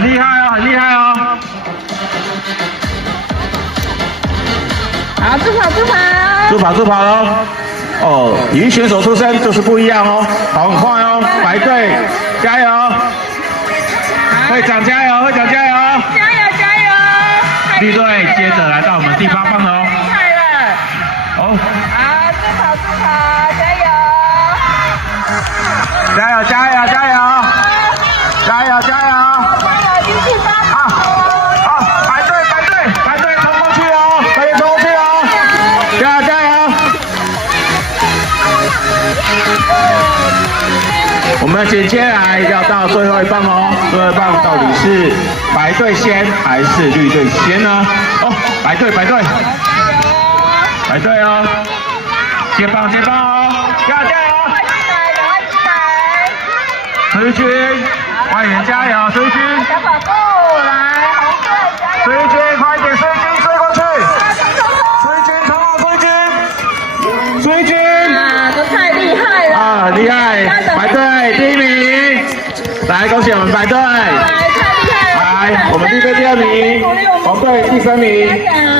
很厉害哦，很厉害哦。好，助跑，助跑。助跑喽！哦，体育选手出身就是不一样哦，跑很快哦，排队，加油！会长加油，会长加油！加油，加油！绿队接着来到我们第8棒了哦。厉害了！哦，好，助跑，加油！加油，加油，加油！加油，加油！加油，继续8棒！好，排队，冲过去哦，快点冲过去哦！加油，加油！我们接下来要到最后一棒哦，最后一棒到底是白队先还是绿队先呢？哦，白队，加油！排队哦，接棒哦，加油！水军，快点加油，水军！小跑步来，红队加油！水军，快点，水军追过去！水军，冲啊，水军！啊，都太厉害了！啊，厉害！白队第1名，来恭喜我们白队！太厉害了！来，我们绿队第2名，红队第3名。